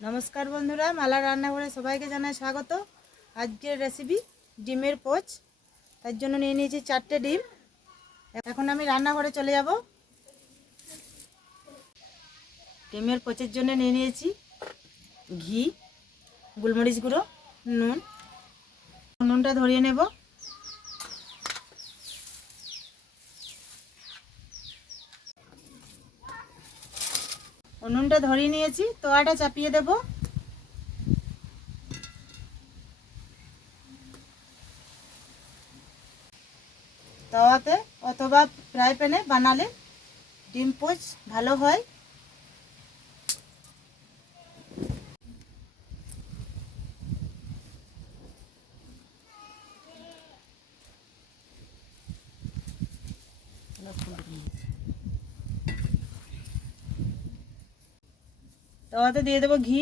নমস্কার বন্ধুরা, মালা রান্নাঘরে সবাইকে জানাই স্বাগত। আজকের রেসিপি ডিমের পোচ। তার জন্য নিয়ে নিয়েছি 4টে ডিম। এখন আমি রান্নাঘরে চলে যাব। ডিমের পোচের জন্য নিয়ে নিয়েছি ঘি, গোলমরিচ গুঁড়ো, নুনটা ধরিয়ে নেব। নুনটা ধরিয়ে নিয়েছি, তোয়াটা চাপিয়ে দেব। তাওয়াতে অথবা ফ্রাই প্যানে বানালে ডিম পোচ ভালো হয়। তাওয়াতে দিয়ে দেবো ঘি।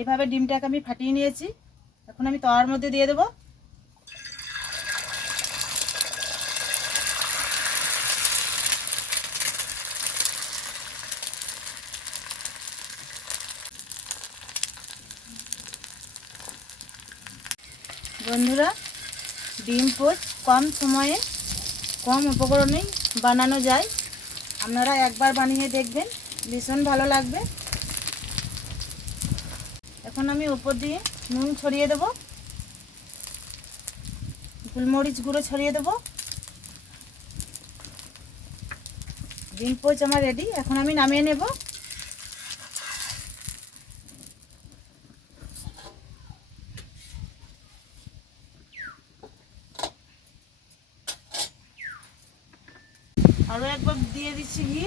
এইভাবে ডিমটাকে আমি ফাটিয়ে নিয়েছি। এখন আমি তাওয়ার মধ্যে দিয়ে দেবো। বন্ধুরা, ডিম পোচ কম সময়ে কম উপকরণেই বানানো যায়। আপনারা একবার বানিয়ে দেখবেন, ভীষণ ভালো লাগবে। এখন আমি উপর দিয়ে নুন ছড়িয়ে দেব, গোলমরিচ গুঁড়ো ছড়িয়ে দেব। ডিম পোচ আমার রেডি। এখন আমি নামিয়ে নেব। আরও একবার দিয়ে দিচ্ছি ঘি।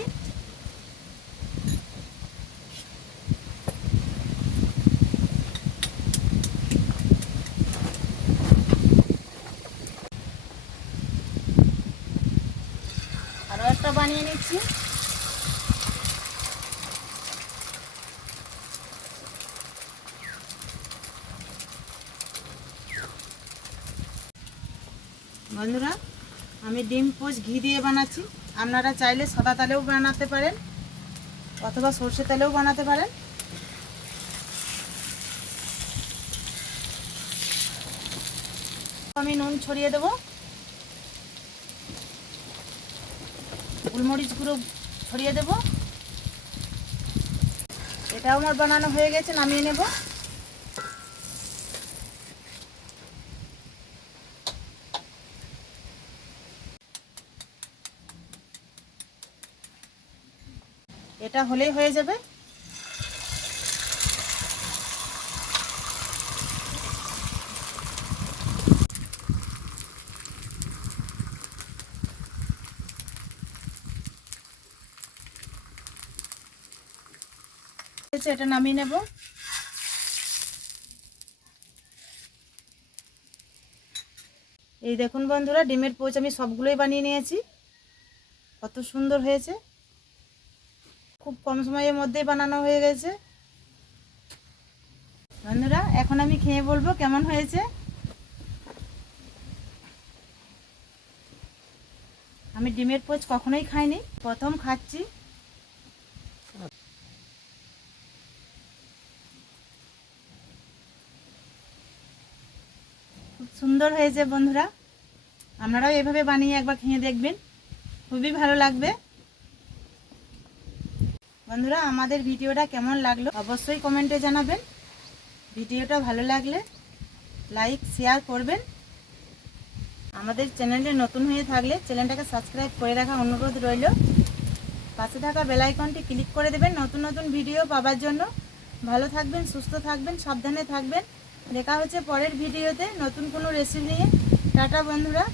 আরও একটা বানিয়ে নিচ্ছি। বন্ধুরা, আমি ডিম পোচ ঘি দিয়ে বানাচ্ছি। আপনারা চাইলে সাদা তেলেও বানাতে পারেন অথবা সর্ষে তেলেও বানাতে পারেন। আমি নুন ছড়িয়ে দেব, গোলমরিচ গুঁড়ো ছড়িয়ে দেব। এটাও আমার বানানো হয়ে গেছে, নামিয়ে নেব। এটা হলেই হয়ে যাবে। এটা নামিয়ে নেব। এই দেখুন বন্ধুরা, ডিমের পোচ আমি সবগুলোই বানিয়ে নিয়েছি। কত সুন্দর হয়েছে, খুব কম সময়ের মধ্যেই বানানো হয়ে গেছে। বন্ধুরা, এখন আমি খেয়ে বলবো কেমন হয়েছে। আমি ডিমের পোচ কখনোই খাইনি, প্রথম খাচ্ছি। খুব সুন্দর হয়েছে বন্ধুরা, আপনারাও এভাবে বানিয়ে একবার খেয়ে দেখবেন, খুবই ভালো লাগবে। বন্ধুরা, আমাদের ভিডিওটা কেমন লাগলো অবশ্যই কমেন্টে জানাবেন। ভিডিওটা ভালো লাগলে লাইক শেয়ার করবেন। আমাদের চ্যানেলে নতুন হয়ে থাকলে চ্যানেলটাকে সাবস্ক্রাইব করে রাখা অনুরোধ রইল। পাশে থাকা বেল আইকনটি ক্লিক করে দেবেন নতুন নতুন ভিডিও পাওয়ার জন্য। ভালো থাকবেন, সুস্থ থাকবেন, সাবধানে থাকবেন। দেখা হচ্ছে পরের ভিডিওতে নতুন কোনো রেসিপি নিয়ে। টাটা বন্ধুরা।